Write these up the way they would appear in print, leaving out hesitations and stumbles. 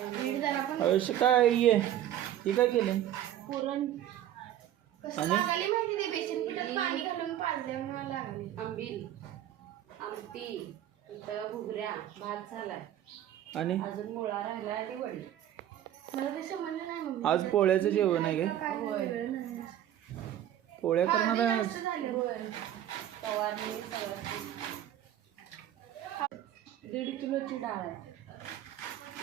आयुष्य काय ये हे काय केलं पुरण कसं लागाली माहिती ते बेसन पिठात पाणी घालून पाजल्यामुळे लागली. आंबील आमटी घुगऱ्या भात झालाय आणि अजून मुळा राहिला आणि वडी. मला ते समजलं नाही मम्मी. आज पोळ्याचं जेवण आहे काय पोळ्या करणार आहे आज? तवारणी 1.5 किलोची डाळ आहे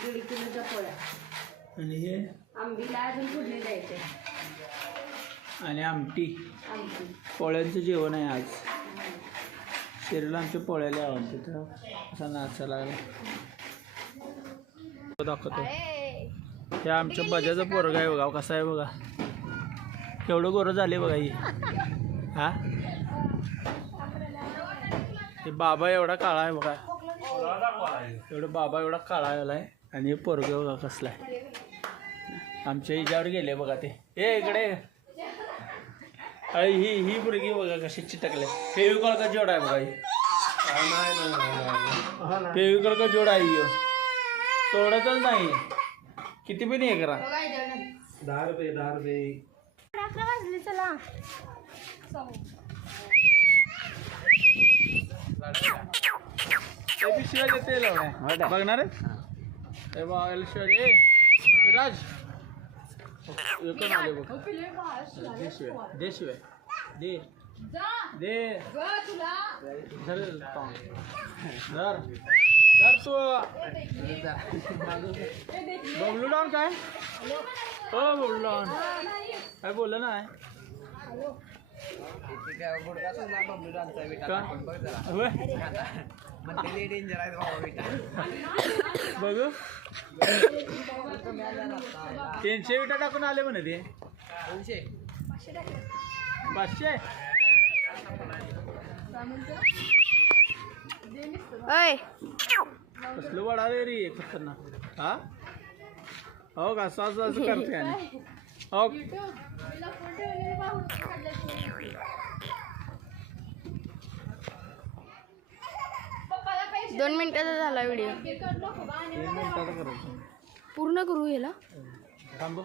1.5 किलोच्या पोळ्या आणि हे आंबीला अजून फोडणी द्यायचे आणि आमटी आमटी. पोळ्यांचं जेवण आहे आज. शरीराला आमच्या पोळ्याला आवडते तर असा नाचायला लागला दाखवतो. हे आमच्या बजाचं पोरगा आहे बघा कसा आहे बघा केवढं गोरं झाले बघा ही हा हे बाबा एवढा काळा आहे बघा एवढं बाबा एवढा काळा आलाय आणि हे पोरगं बघा कसला आहे आमच्या हिच्यावर गेले बघा ते हे इकडे ही मुलगी बघा कशी चिटकले फेविकॉल का जोड आहे बघा ही फेविकॉल का जोड आहे सोडतच नाही किती पण हे करा 10 रुपये 10 रुपये 11 वाजले चला. शिवाय देते लावण्या बघणार आहे बघायला शिवाय राज कोण आले बघ दे शिवाय दे शिवाय दे दे धर धर धर तू बबलू डाऊन काय हो बबलू डाऊन काय बोललं ना बघू 300 विटा टाकून आले म्हणे ते 500 कसलं वाढाले रे खतरनाक हा हो का असं असं करते आणि हो 2 मिनिटाचा झाला व्हिडिओ 3 मिनिटाचा करायचं पूर्ण करू याला थांब